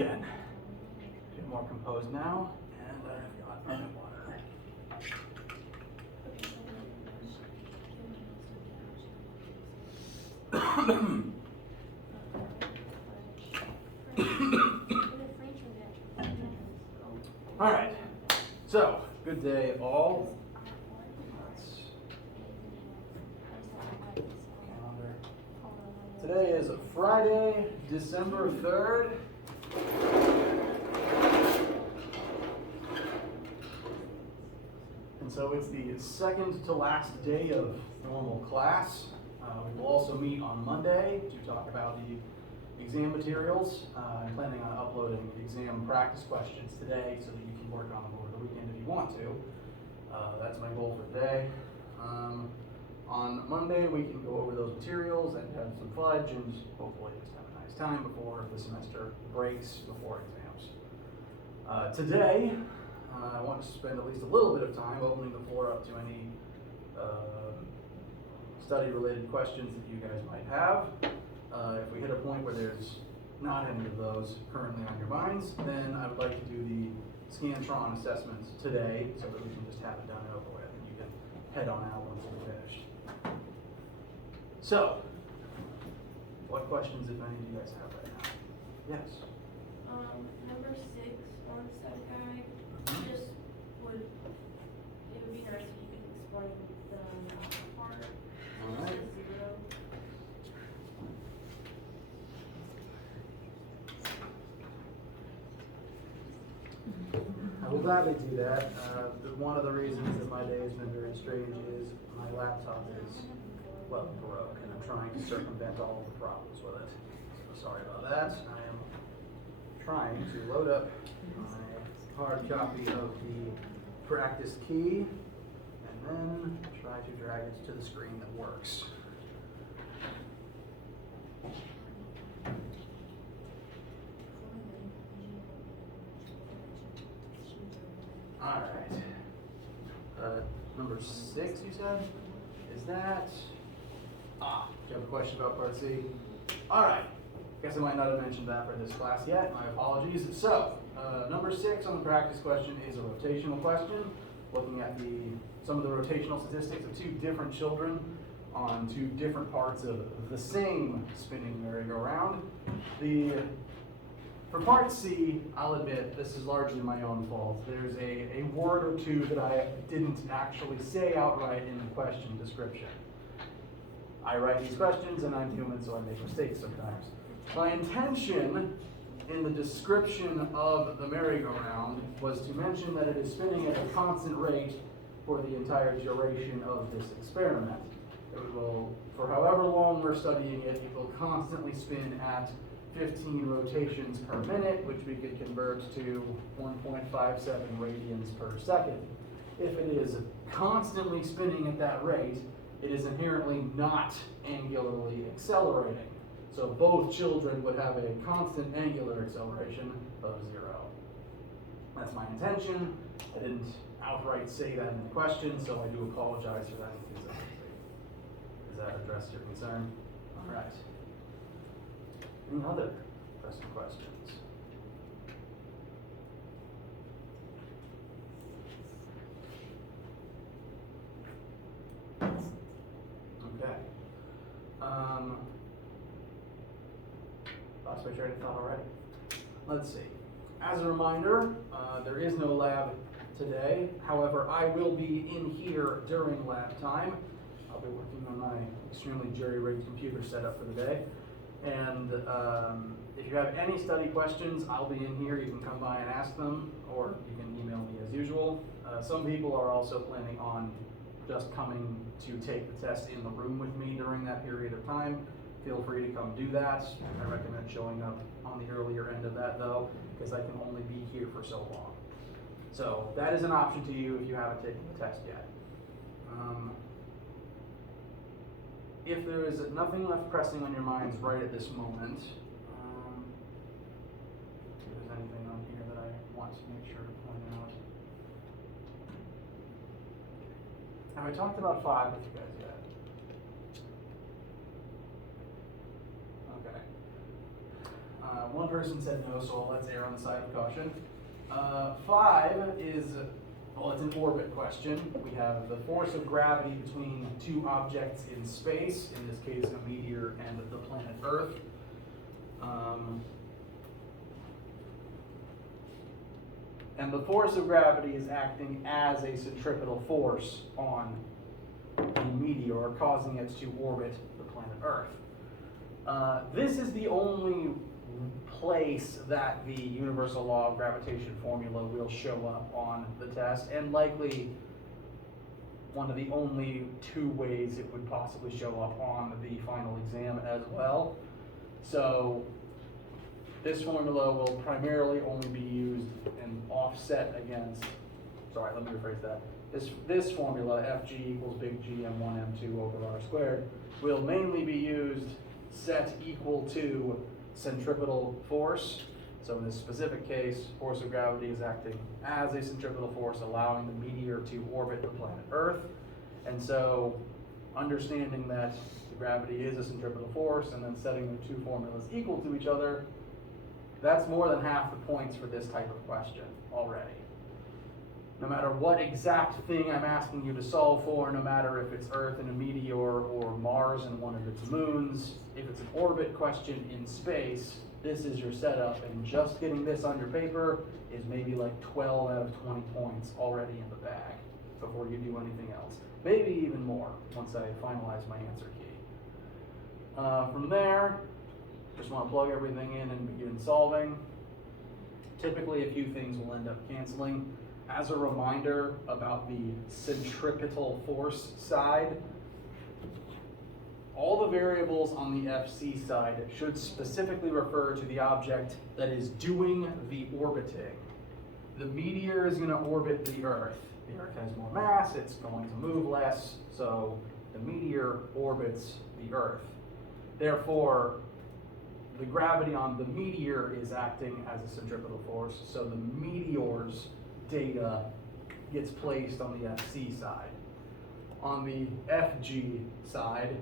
again. Get more composed now, and I've got my water. All right, so good day all. Today is Friday, December 3rd. And so it's the second to last day of normal class. We will also meet on Monday to talk about the exam materials. I'm planning on uploading exam practice questions today so that you can work on them over the weekend if you want to. That's my goal for today. On Monday, we can go over those materials and have some fudge and hopefully just have a nice time before the semester breaks, before exams. Today, I want to spend at least a little bit of time opening the floor up to any study-related questions that you guys might have. If we hit a point where there's not any of those currently on your minds, then I would like to do the Scantron assessments today so that we can just have it done and over with, and you can head on out once we're finished. So, what questions, if any, do you guys have right now? Yes? Number 6 on the study guide, it would be nice if you could explain the part. All right. 0. I will gladly do that. One of the reasons that my day has been very strange is my laptop is, well, broke, and I'm trying to circumvent all of the problems with it. So sorry about that. I am trying to load up my hard copy of the practice key, and then try to drag it to the screen that works. All right. Number 6, you said? Is that? Do you have a question about part C? All right. Guess I might not have mentioned that for this class yet. My apologies. So, number 6 on the practice question is a rotational question, looking at some of the rotational statistics of 2 different children on 2 different parts of the same spinning merry-go-round. For part C, I'll admit this is largely my own fault. There's a word or two that I didn't actually say outright in the question description. I write these questions and I'm human, so I make mistakes sometimes. My intention in the description of the merry-go-round was to mention that it is spinning at a constant rate for the entire duration of this experiment. It will, for however long we're studying it, it will constantly spin at 15 rotations per minute, which we could convert to 1.57 radians per second. If it is constantly spinning at that rate, it is inherently not angularly accelerating. So both children would have a constant angular acceleration of 0. That's my intention. I didn't outright say that in the question, so I do apologize for that inconsistency. Does that address your concern? All right. Any other pressing questions? Okay. Lost my train of thought already. Let's see. As a reminder, there is no lab today. However, I will be in here during lab time. I'll be working on my extremely jury-rigged computer setup for the day. And if you have any study questions, I'll be in here. You can come by and ask them, or you can email me as usual. Some people are also planning on just coming to take the test in the room with me during that period of time. Feel free to come do that. I recommend showing up on the earlier end of that though, because I can only be here for so long. So that is an option to you if you haven't taken the test yet. If there is nothing left pressing on your minds right at this moment, if there's anything on here that I want to make sure to point out. Have I talked about 5 with you guys yet? Okay. One person said no, so let's err on the side of caution. 5 is, well, it's an orbit question. We have the force of gravity between two objects in space, in this case a meteor and the planet Earth. And the force of gravity is acting as a centripetal force on the meteor, causing it to orbit the planet Earth. This is the only place that the universal law of gravitation formula will show up on the test, and likely one of the only 2 ways it would possibly show up on the final exam as well. So this formula will primarily only be used and offset against, sorry, let me rephrase that. This formula, Fg equals big G m1 m2 over r squared, will mainly be used set equal to centripetal force. So in this specific case, force of gravity is acting as a centripetal force, allowing the meteor to orbit the planet Earth. And so understanding that the gravity is a centripetal force and then setting the 2 formulas equal to each other, that's more than half the points for this type of question already. No matter what exact thing I'm asking you to solve for, no matter if it's Earth and a meteor or Mars and one of its moons, if it's an orbit question in space, this is your setup, and just getting this on your paper is maybe like 12 out of 20 points already in the bag before you do anything else. Maybe even more once I finalize my answer key. From there, just want to plug everything in and begin solving. Typically a few things will end up canceling. As a reminder about the centripetal force side, all the variables on the FC side should specifically refer to the object that is doing the orbiting. The meteor is going to orbit the Earth. The Earth has more mass, it's going to move less, so the meteor orbits the Earth. Therefore, the gravity on the meteor is acting as a centripetal force, so the meteor's data gets placed on the FC side. On the FG side,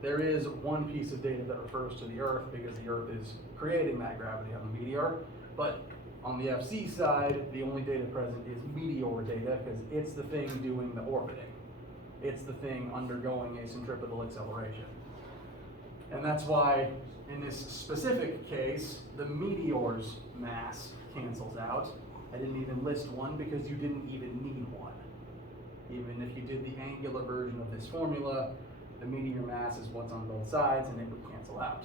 there is one piece of data that refers to the Earth because the Earth is creating that gravity on the meteor, but on the FC side, the only data present is meteor data because it's the thing doing the orbiting. It's the thing undergoing a centripetal acceleration. And that's why in this specific case, the meteor's mass cancels out. I didn't even list one because you didn't even need one. Even if you did the angular version of this formula, the meteor mass is what's on both sides and it would cancel out.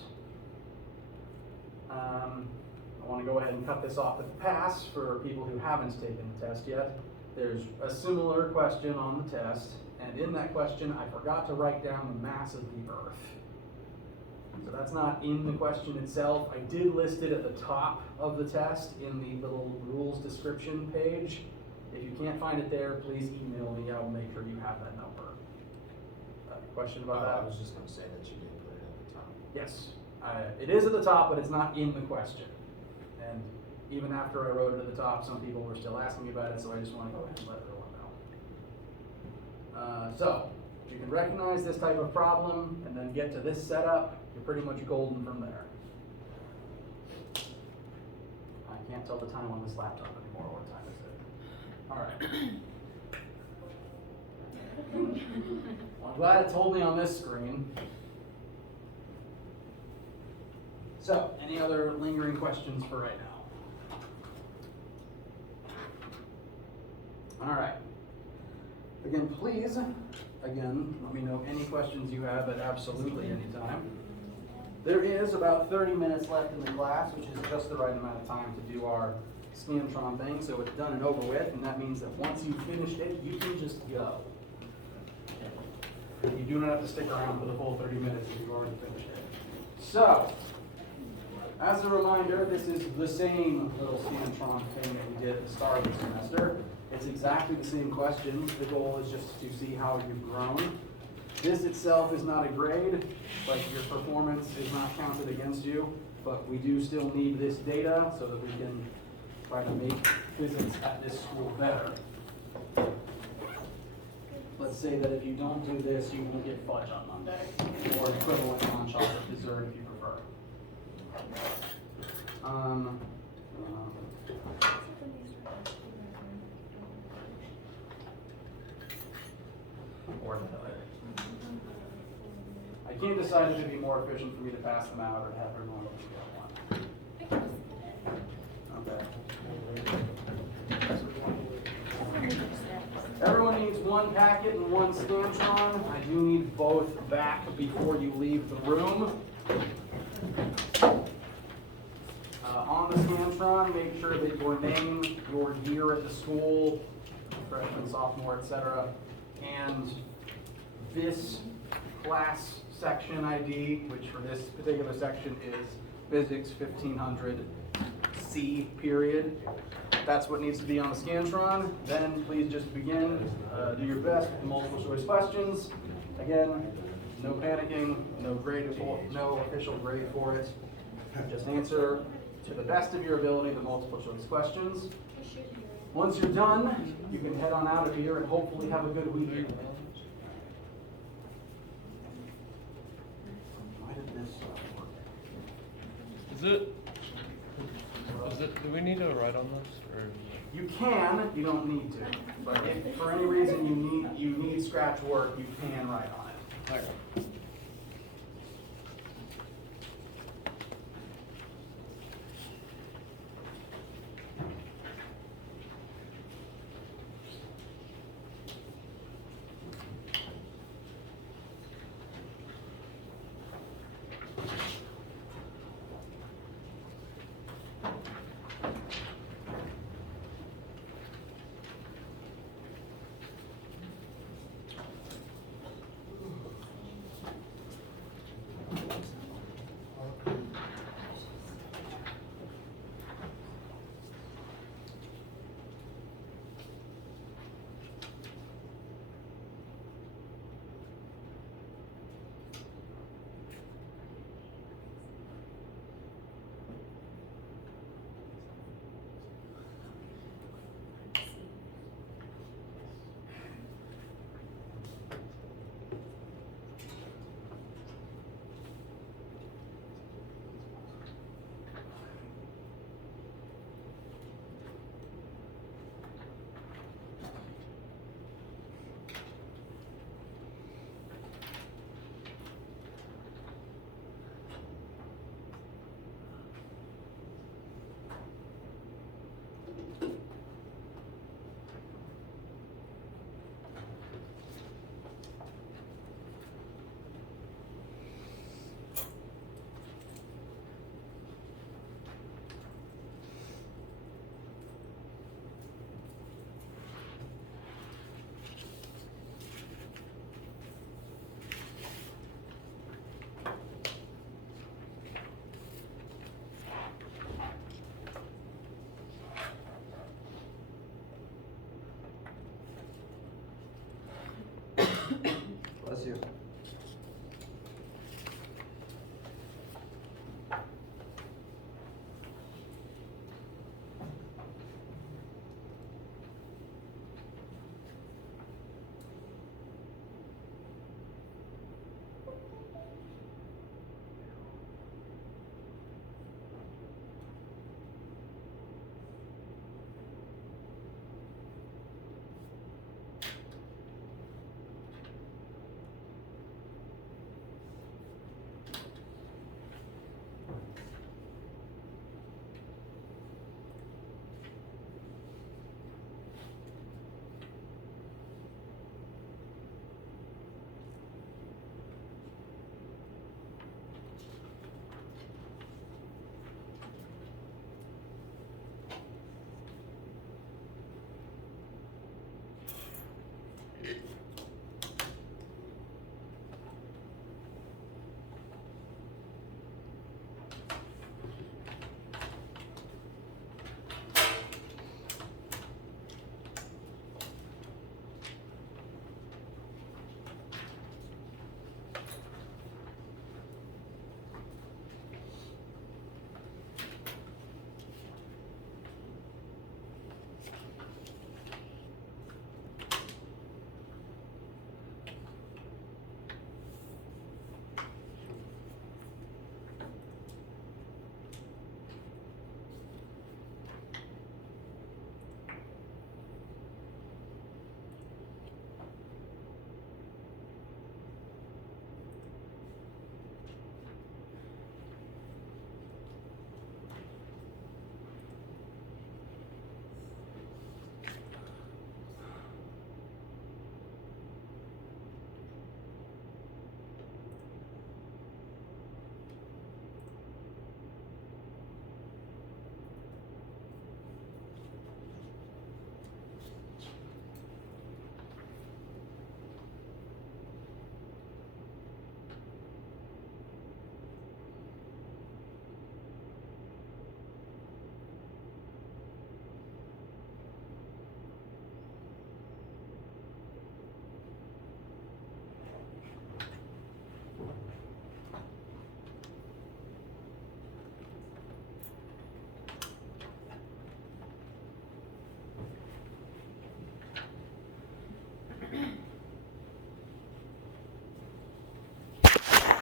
I want to go ahead and cut this off at the pass for people who haven't taken the test yet. There's a similar question on the test, and in that question I forgot to write down the mass of the Earth. So that's not in the question itself. I did list it at the top of the test in the little rules description page. If you can't find it there, please email me. I will make sure you have that number. Question about that? I was just going to say that you did put it at the top. Yes, it is at the top, but it's not in the question. And even after I wrote it at the top, some people were still asking me about it, so I just want to go ahead and let everyone know. So, if you can recognize this type of problem and then get to this setup, you're pretty much golden from there. I can't tell the time on this laptop anymore. What time is it? All right. Well, I'm glad it told me on this screen. So, any other lingering questions for right now? All right. Again, please, let me know any questions you have at absolutely any time. There is about 30 minutes left in the class, which is just the right amount of time to do our Scantron thing, so it's done and over with, and that means that once you've finished it, you can just go. You do not have to stick around for the full 30 minutes if you've already finished it. So, as a reminder, this is the same little Scantron thing that we did at the start of the semester. It's exactly the same questions. The goal is just to see how you've grown. This itself is not a grade, like your performance is not counted against you, but we do still need this data so that we can try to make physics at this school better. Let's say that if you don't do this, you won't get fudge on Monday, or an equivalent non-chocolate dessert if you prefer. Or I can't decide if it'd be more efficient for me to pass them out or have everyone get one. Okay. Everyone needs one packet and one Scantron. I do need both back before you leave the room. On the Scantron, make sure that your name, your year at the school, freshman, sophomore, etc., and this class section ID, which for this particular section is Physics 1500 C period. That's what needs to be on the Scantron. Then please just begin, do your best with the multiple choice questions. Again, no panicking, no official grade for it. Just answer to the best of your ability the multiple choice questions. Once you're done, you can head on out of here and hopefully have a good weekend. Why did this work? Do we need to write on this, or? You can, you don't need to. But if for any reason you need scratch work, you can write on it. Alright.